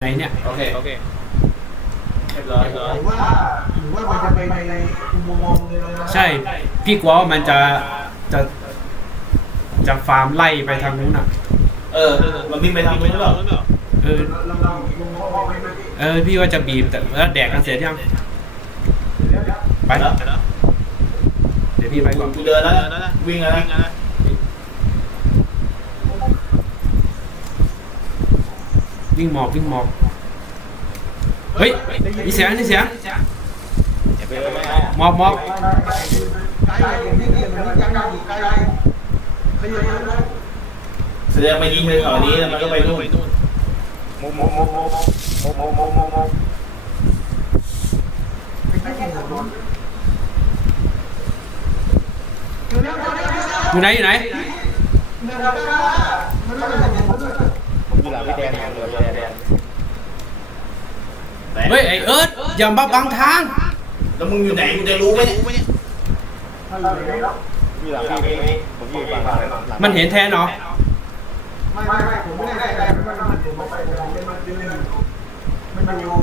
ไหนเนี่ยโอเค โอเคเรียบร้อยหรือว่าหรือว่ามันจะไปในอุโมงค์เลยนะใช่ พี่กลัวว่ามันจะจะจะฟาร์มไล่ไปทางนู้นอะ เออ มันวิ่งไปทางนู้นหรือเปล่าเออ เราเราลงห้องไว้ไม่ดีเออ พี่ว่าจะบีบแต่แล้วแดกกันเสร็จยัง ไป แล้วไปแล้วเดี๋ยวพี่ไปก่อนกูเดินแล้วเดินแล้วนะวิ่งแล้ววิ่งนะ นะ วิ่งหมอบวิ่งหมอบเฮ้ยนี่เสียงนี่เสียงอย่าไปเลยนะหมอบหมอบไกลอย่างที่เรียนมันยังอยู่ไกลขยับเลยแสดงมายิงไปแถวนี้แล้วมันก็ไปนู่นนู่นมุมมุมมุมมุมมุมมุมมุมมุมมุมไม่ใช่หัวโดนอยู่ไหนอยู่ไหนผมอยู่หลังพี่แดงอย่างเดียวพี่แดง เฮ้ยไอเอิร์ธอย่ามาบังทาง แล้วมึงอยู่ไหนกูจะรู้ไหมเนี่ยอยู่หลังพี่ผมอยู่ฝั่งหลังมันเห็นแทนเนาะไม่ไม่ไม่ผมไม่ได้ใจมันมันผมไปผมเล่นมันเล่นมันอยู่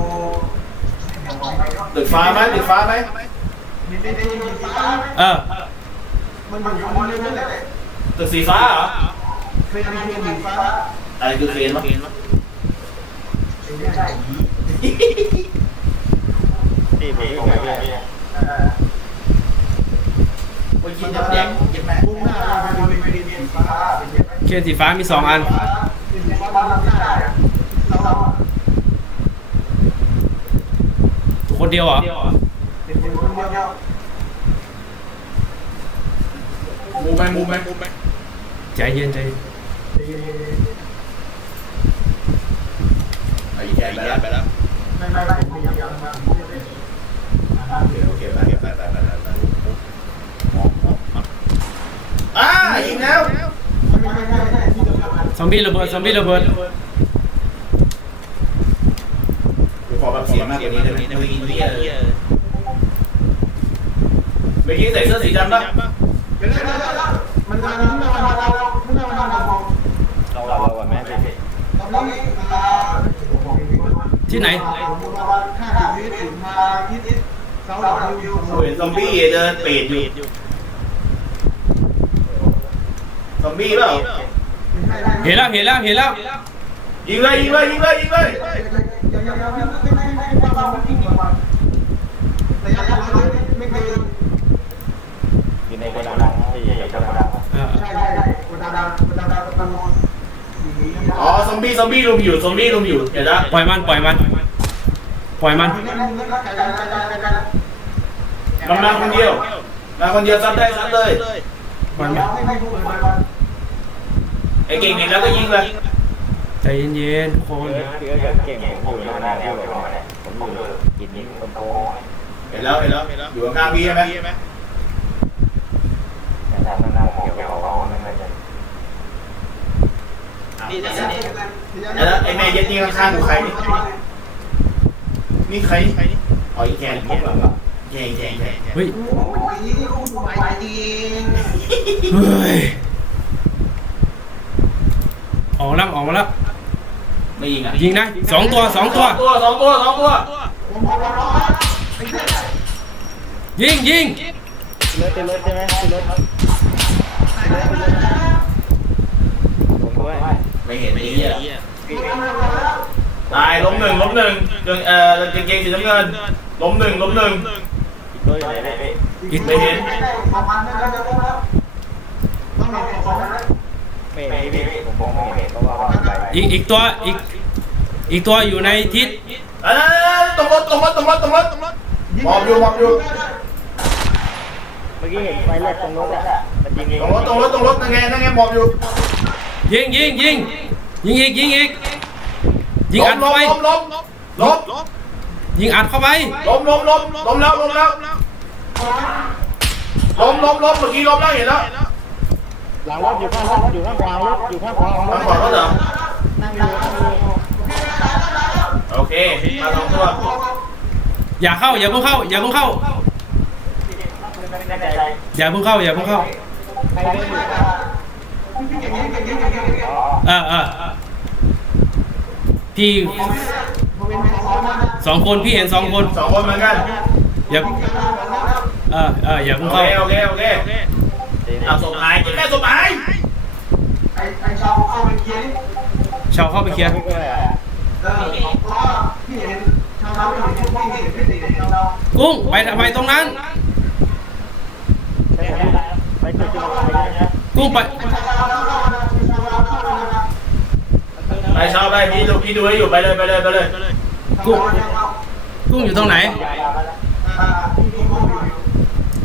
ตึกฟ้าไหมตึกฟ้าไหมมีในในฟ้าเออมันมันอยู่มันเล่นนั่นแหละตึกสีฟ้าเหรอเคยมีเห็นฟ้าอะไรคือเคนวะเกณฑ์วะ ไม่ใช่พี่ผมของพี่กูยิงจะแดงเจ็บแม่มุ่งหน้าไปดูไปเรียนฟ้าเป็นยังไงเคนสีฟ้ามีสองอันเป็นฟ้าทำได้เราคนเดียวเหรอเป็นคนเดียวมูไหมมูไหมมุมไหมใจเย็นใจเย็นไอ้แย่ไปแล้วไปแล้ว โอเคโอเคไปไปไปไปไปอ่ายิงแล้วซอมบี้ระเบิดซอมบี้ระเบิดกูขอแบบเสียงมากกว่านี้ได้ไหมเมื่อกี้เมื่อกี้ใส่เสื้อสีดำปะมันมา ที่ไหนผมประมาณห้าสิบเมตรถึงมาที่ที่เสาหลักวิวกูเห็นซอมบี้เดินเปรตอยู่อยู่ซอมบี้เปล่าเห็นแล้วเห็นแล้วเห็นแล้วยิงเลยยิงเลยยิงเลยยิงเลย ยังยังยังไม่ไม่ไม่ไม่ว่ามันยิ่งกว่าระยะทางไม่เคย อยู่ในโกดังพี่อยู่โกดัง เออ ใช่ใช่ใช่กดดันกดดันกดดัน อ๋อซอมบี้ซอมบี้ลุมอยู่ซอมบี้ลุมอยู่เดี๋ยวนะปล่อยมันปล่อยมันปล่อยมันมันมาคนเดียวมาคนเดียวซัดได้ซัดเลยปล่อยมันไอ้เก่งเห็นแล้วก็ยิงเลยใจเย็นๆทุกคนเกิดเกิดเก่งผมอยู่หน้าแนวเลยผมอยู่กินนิ้วตรงโค้งเห็นแล้วเห็นแล้วอยู่ข้างๆพี่ใช่ไหม ไหม แต่ทางหน้าเกี่ยวกับเขาไม่ค่อยจะ นี่นี่นี่แล้วไอ้แม่เย็ดนี่ข้างๆกูใครนี่นี่ใครนี่อ๋ออีแกนแกนแกนแกนแกนเฮ้ยโอ้ยนี่ก็คุณหมายจริงเฮ้ยออกแล้วออกมาแล้วไม่ยิงอะยิงนะสองตัวสองตัวสองตัวสองตัวผมบอกว่ายิงยิงรถเป็นรถใช่ไหมเป็นรถผมด้วย ไม่เห็นไม่ไอ้เฮีเหี้ยยเฮียตายล้มหนึ่งล้มหนึ่งเกงเอ่อกางเกงสีน้ำเงินล้มหนึ่งล้มหนึ่งอีกตัวอยู่ไหนพี่อีกไม่เห็นประมาณนั้นแล้วจะแล้วต้องรอของนั้นไม่เห็นพี่ผมมองไม่เห็นเพราะว่าไปอีกอีกตัวอีกอีกตัวอยู่ในทิศอ่าตรงรถตรงรถตรงรถตรงรถตรงรถมอบอยู่มอบอยู่เมื่อกี้เห็นไฟแรกตรงรถอะมันยิงตรงรถตรงรถตรงรถนั่นไงนั่นไงมอบอยู่ยิงยิงยิง ยิงอีกยิงอีกยิงอัดล้เข้ามไปล้มล้มล้มล้มยิงอัดเข้าไปล้มล้มล้มล้มแล้วล้มแล้วล้มล้มล้มเมื่อกี้ล้มแล้วเห็นแล้วหลังรถอยู่ข้างรถอยู่ข้างขวารถอยู่ข้างขวาของรทางถขวาก็เหรอนั่งอยู่นั่งอยู่โอเคมาสองตัวอย่าเข้าอย่าเพิ่งเข้า อย่าเพิ่งเข้าไม่แน่ใจอย่าเพิ่งเข้าอย่าเพิ่งเข้าใครเดิน อยู่เก่งเก่งเก่งเก่งเก่งเก่งอ๋อเออเออพี่ผมเป็นสองคนนะสองคนพี่เห็นสองคนสองคนเหมือนกันอย่าเออเอออย่าเพิ่งโอเข้าเคโอเคโอเคเอาศพหายแม่ศพหายไอ้ไอ้ชาวเข้าไปเคลียร์นี่ชาวเข้าไปเคลียร์เออเพราะว่าพี่เห็นชาวเราไม่เห็นพี่เห็นพี่ติชาวเรากุ้งไปทำไมตรงนั้น ไปจุดจุดไปนะ กุ้งไปชาวเราเข้านะชาวเราเข้านะไปเช่าไปพี่ดูพี่ดูให้อยู่ไปเลยไปเลยไปเลยกุ้งกุ้งอยู่ตรงไหนอ่าพี่พี่พูดอยู่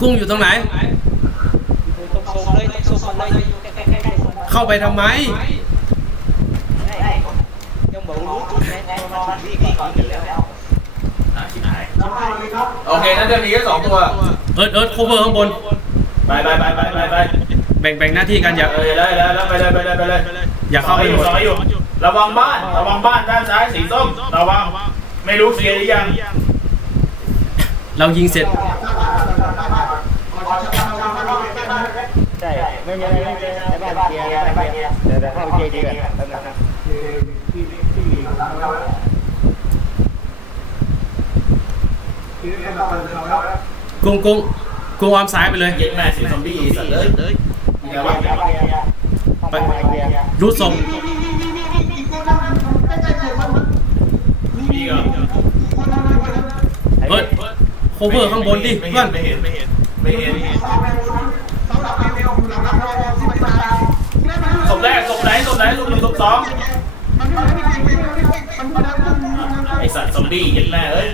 กุ้งอยู่ตรงไหนตรงโซนเลยตรงโซนเลยใกล้ๆใกล้ๆเข้าไปทำไมยังบอกรู้จุดแน่ๆมาที่พี่ก่อนอยู่แล้วอะชิบหายเราเข้าเลยครับโอเคนั่นจะมีแค่สองตัว เอิร์ดเอิร์ดโคเวอร์ข้างบน ไปไปไปไปไปไป แบ่งแบ่งหน้าที่กันอย่าเออได้แล้วแล้วไปเลยไปเลยไปเลยอย่าเข้าไปหมดซอยอยู่ระวังบ้าน ระวังบ้านด้านซ้ายสีส้มระวังไม่รู้เคลียร์หรือยัง เรายิงเสร็จใช่ไม่มีอะไรไม่มีในบ้านเกียร์ในบ้านเกียร์เดี๋ยวเดี๋ยวเข้าไปเกียร์ดีกันแป๊บนึงนะพี่พี่หลังเราคือแค่เราเป็นเราแล้วกุ้งกุ้งกุ้งออมซ้ายไปเลยเย็ดแม่สีซอมบี้สัตว์เลยมีอะ ไรวะไปเกียร์รูดศพมีเหรอเอิร์ดโคเวอร์ข้างบนดิไม่เพื่เห็อนนไม่เห็นไม่เห็นไม่เห็นศพแรกศพไหนศพไหนศพหนึ่งศพสองไอสัตว์ซอมบี้เย็ดแม่เอ้ย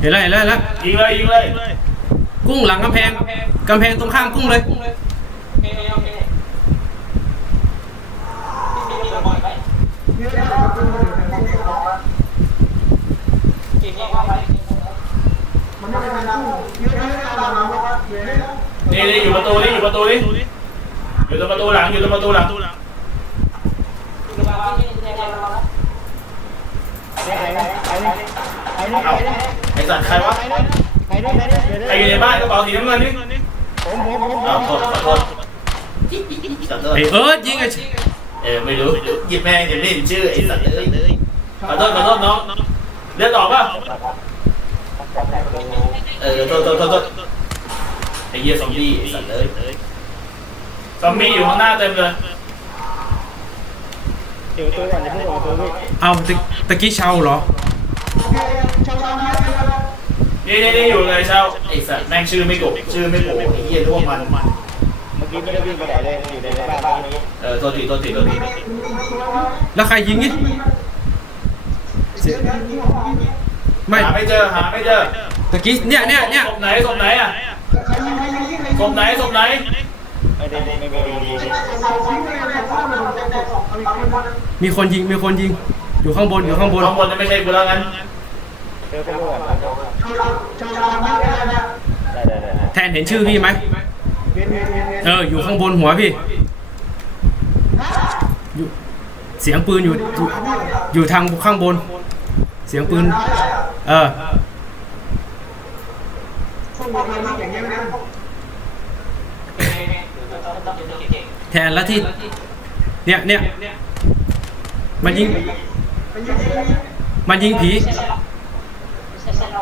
เห็นแล้วเห็นแล้วเห็นแล้วยิงเลยยิงเลย กุ้งหลังกำแพงกำแพงตรงข้ามกุ้งเลย นี่นี่อยู่ประตูนี่อยู่ประตูนี่อยู่ตรงประตูหลังอยู่ตรงประตูหลังไอ้ไอ้ไอ้ไอ้เอ้าไอสัตว์ใครวะไอ้ไอ้ไอ้ใครอยู่ในบ้านกระเป๋าสีน้ำเงินนี่ผมผมผมอ้าวขอโทษขอโทษสัตว์เอ้ไอยเอิร์ดยิงไอ้เออไม่รู้หยิบแม่งจะเล่นชื่อไอสัตว์เลยขอโทษขอโทษน้องเลือดออกป่ะ เออโทษโทษโทษโทษไอเหี้ยซอมบี้ไอสัตว์เลยซอมบี้อยู่ข้างหน้าเต็มเลยเดี๋ยวตัวก่อนจะพูดตัวพี่เอาตะตะกี้เชาเหรอ นี่นี่นี่อยู่เลยเช้าไอสัตว์แม่งชื่อไม่กบชื่อไม่โผล่ไอเหี้ยร่วงมันเมื่อกี้ไม่ได้วิ่งไปไหนเลยอยู่ในบ้านนี้เออตัวตีตัวตีตัวตีแล้วใครยิงนี่เสียไม่หาไม่เจอหาไม่เจอ ตะกี้เนี่ยเนี่ยเนี่ยศพไหนศพไหนอะศพไหนศพไหนไม่ได้ไม่ไม่ดีดีมีคนยิงมีคนยิง อยู่ข้างบนอยู่ข้างบนข้างบนจะไม่ใช่กูแล้วงั้นเจอไปด้วยได้ได้ได้แทนเห็นชื่อพี่ไหมเอออยู่ข้างบนหัวพี่อยู่เสียงปืนอยู่อยู่อยู่ทางข้างบน เสียงปืน เออ แทนแล้วที่ เนี่ยเนี่ยมันยิง มันยิงผี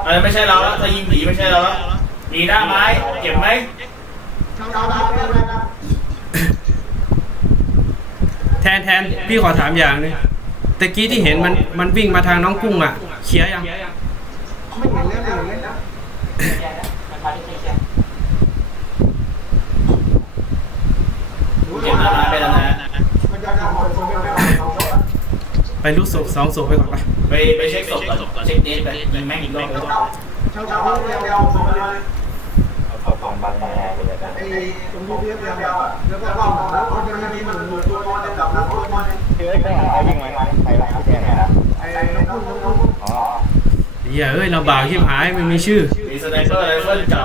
อันนั้นไม่ใช่เราแล้วถ้ายิงผีไม่ใช่เราแล้วมีหน้าไม้เก็บไหมแทนแทนพี่ขอถามอย่างหนึงตะกี้ที่เห็นมันมันวิ่งมาทางน้องกุ้งอะเคลียร์ยังเก็บหน้าไม้ไปแล้วนะไปรู้ศพสองศพไปก่อนไปไปไปเช็คศพก่อนเช็คเดทไปยิงแม่งอีกรอบนึงเอาตัวของบางแง่ไปเลยนะไอ้ตรงนี้เรียบยาวอะแล้วก็ว่าแล้วคนจะมีเหมือนเหมือนตัวตัวจับแล้วตัวตัวเจอก็เอาวิ่งมาใครรับแจ้งนะไอ้น้องพูดน้องพูดอ๋อเหี้ยเอ้ยลำบากที่หายไม่มีชื่อมีสไนเปอร์ไรเฟิลเก่า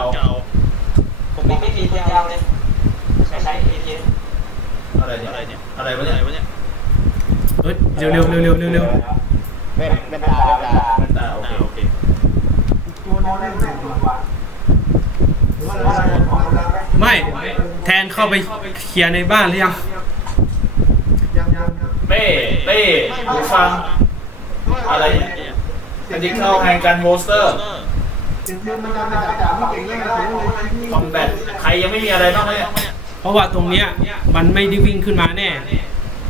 ผมไม่มีปืนยาวเลยใช้ใช้เอที อะไรเนี่ย อะไรวะเนี่ยเอ้ยเร็วเร็วเร็วเร็วเร็วเร็วเป็นเป็นตาเป็นตามันตาโอเคโอเคตัวนอนเล่นเป็นตัวหรือว่าเราจะของเราไหมไม่ แทนเข้าไปเคลียร์ในบ้านหรือยังยังยังยังเป้เป้หูฟัง อะไรเนี่ยอันนี้เข้าไฮกันโรสเตอร์เสียงเพลงมันดังมาจากที่เก่งเลยนะเสียงเลยที่คอมแบทใครยังไม่มีอะไรบ้างไหม เนี่ยเพราะว่าตรงเนี้ย มันไม่ได้วิ่งขึ้นมาแน่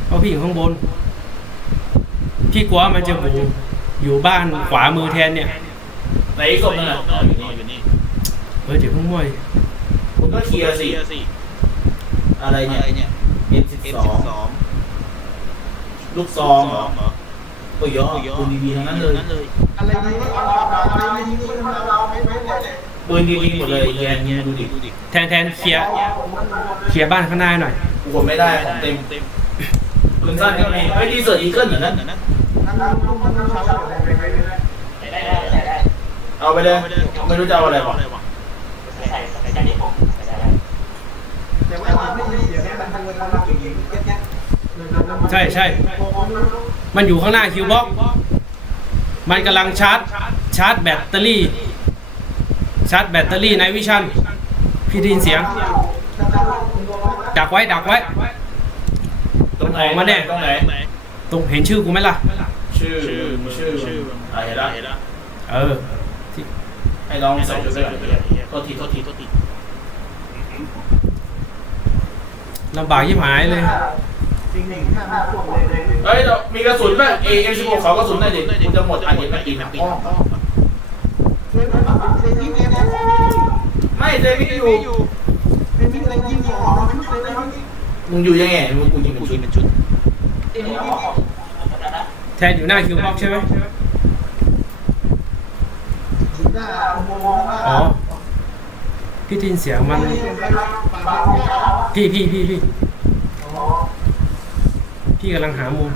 เพราะพี่อยู่ข้างบน พี่กลัวมันจะอยู่อยู่บ้านขวามือแทนเนี่ยไหนอีกศพหนึงอะอ๋ออยู่นี่เออเดี๋ยวเพิ่งมั่วดิคุณก็เคลียร์สิ อะไรเนี่ย M12 ลูกซองเหรอโอ้ยอปืนดีๆทั้งนั้นเลย อะไรนี้ก็เอาอะไรนี้ก็เราไม่ไม่เนี่ย ปืนดีๆหมดเลยแกนเนี่ยดูดิแทนแทนเคลียร์เคลียร์บ้านข้างหน้าให้หน่อยกูกดไม่ได้ของเต็มปืนสั้นก็มีไอ้ดีเซอร์อีเกิลเหรอนั่นนั่นนั่นต้องต้องใช้อะไรไปไปเลยเอาไปเลยไม่รู้จะเอาอะไรบอกแต่ว่าไม่ได้เสียงมันทางเงินเราเก่งๆแค่ใช่ใช่มันอยู่ข้างหน้าคิวบ็อกมันกำลังชาร์จชาร์จแบตเตอรี่ ชาร์จแบตเตอรี่ในวิชั่นพี่ได้ยินเสียง ดักไว้ดักไว้ตรงไหนออกมาแน่ตรงไหนตรงเห็นชื่อกูไหมล่ะ ชื่อชื่อชื่ออะเห็นล้วเออที่ให้น้องใส่ชุดด้วยโทษทีโทษทีโทษทีลำบากยิ่หายเลยจริงหาห้าพวกเลยเลยเฮ้ยเรามีกระสุนป่ะเอเอ็มสิบหกขอกระสุนหน่อยดิกูจะหมดอันนี้ไม่กินไม่เรื่องแบบเป็นที่เนี่ย ไม่เซฟิอยู่เป็นที่อะไรยิ่งของมันไม่ใช่แล้วมึงอยู่ยังไงมึงกูยิงเป็นชุดแทนอยู่หน้าคิวบ็อกใช่ไหมหน้าโมโหว่าอ๋อ พี่ได้ยินเสียงมัน พี่พี่พี่พี่ พี่กำลังหามุม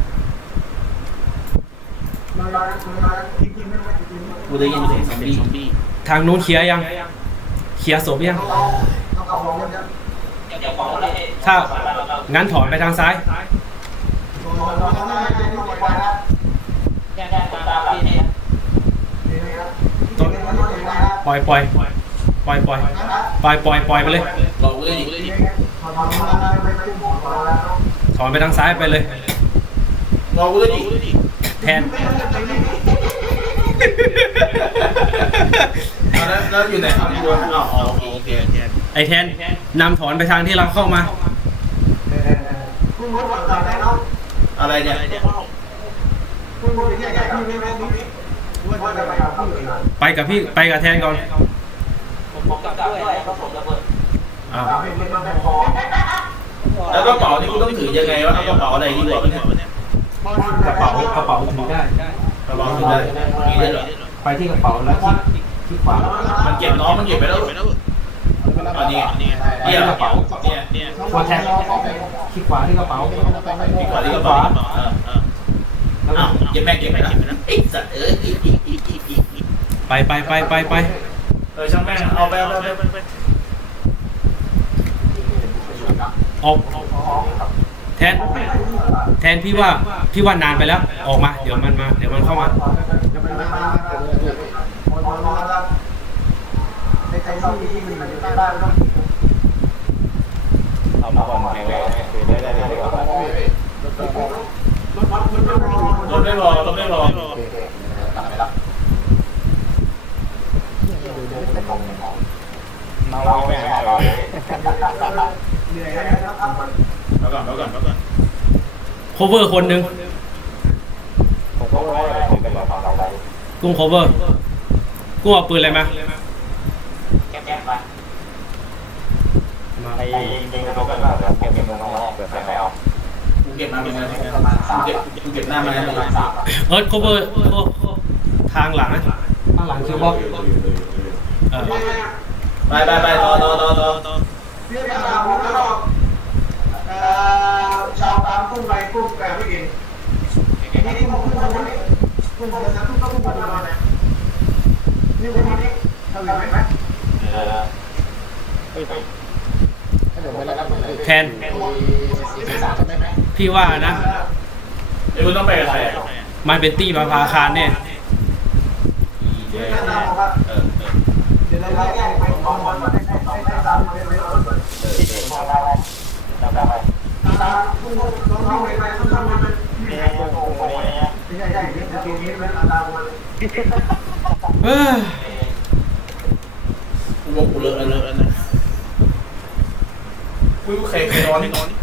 กูได้ยินเสียงซอมบี้ ทางนู้นเคลียร์ยัง เคลียร์ศพยัง ถ้า งั้นถอนไปทางซ้าย ปล่อยปล่อยปล่อยปล่อยปล่อยปล่อยปล่อยไปเลย บอกกูเลยดิถอนไปทางซ้ายไปเลย บอกกูเลยดิแทนเอาแล้วแล้วอยู่ไหนครับดูอ๋ออ๋อโอเคโอเคไอแทนนำถอนไปทางที่เราเข้ามา อะไรเนี่ยไปกับพี่ไปกับแทนก่อนอ้าวแล้วกระเป๋านี่กูต้องถือยังไงวะเอากระเป๋าอะไรดีกว่าเนี่ย กระเป๋ากระเป๋าถือได้กระเป๋าถือได้มีได้เหรอไปที่กระเป๋าแล้วคลิกคลิกขวามันเก็บน้องมันเก็บไปแล้วอันนี้เนี่ยกระเป๋าเนี่ยเนี่ยกดแทนคลิกขวาที่กระเป๋าดีกว่าที่กระเป๋าเออเอออ้าวเก็บแม่เก็บไปนะไอ้สัตว์เอ้ยไปไปไปไปไปเออช่างแม่งเอาไปเอาไปเอาไปออก แทน แทนพี่ว่าพี่ว่านานไปแล้ว ออกมา เดี๋ยวมันมา เดี๋ยวมันเข้ามาเอามาก่อนแข่งเลยคือได้ได้เลยครับรถไม่รอรถไม่รอเมาไม่หายเลย แล้วก่อนแล้วก่อนแล้วก่อน cover คนหนึ่งผมก็ว่าจะถึงกันแบบอะไรกุ้ง cover กุ้งเอาปืนอะไรมามาไอ้จริงๆตัวกันแบบเก็บเงินน้องๆเกิดไปแล้วกูเก็บมาเป็นไงกูเก็บกูเก็บหน้ามาแล้วเอิร์ธ cover ทางหลังนะทางหลังคิวบ็อกเออไปไปไปต่อต่อต่อต่อต่อ เรื่องราวของเราชาวตามกุ้งไปกุ้งแบบไม่กินนี่นี่มันกุ้งมันนี่กุ้งมันนะกุ้งก็กุ้งมันมาเนี่ยนี่วันนี้ทำอะไรไหม แทน พี่ว่านะเดี๋ยวกูต้องไปกับใครมันเป็นตี้มาพาคารแน่เออเออเดี๋ยวเราแยกไปกองบอ ว่ากูเลอะเลอะนะกูใครใครนอนที่นอนนี่